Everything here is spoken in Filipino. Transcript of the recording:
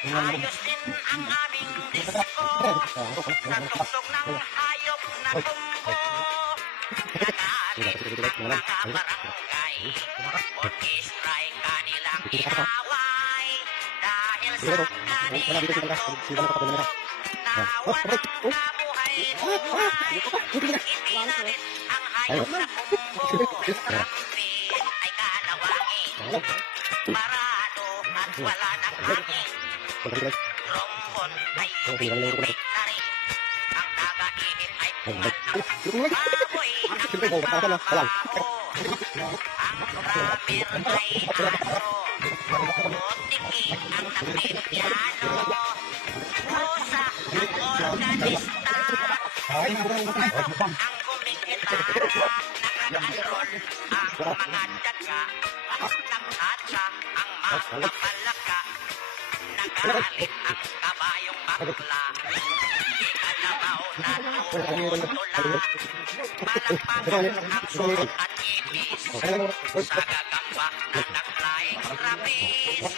Ayos din ang aming disko sa tuksok ng hayop na kumbo. Nagalit ang mga barangay, orkestra'y kanilang inaway. Dahil sa kanilang tugtog na walang kabuhay-buhay. Ipinalit ang hayop na kumbo. Trumpet ay kalawangin, parado at wala ng hangin. Trombon ay pinipit na rin, ang tagainit ay pumat ng baboy ang nagbabago. Ang drummer ay aso, butiki ang nagpipiano. Pusa ang organista, ang gumigitara, nag-rock-and-roll ang mga daga. Nag-atsa ang mga palaka, nagalit ang kabayong bakla. Ikalabaw na tutula, palakpakan ang suot at ipis, sa gagamba na nag-flying trapeze.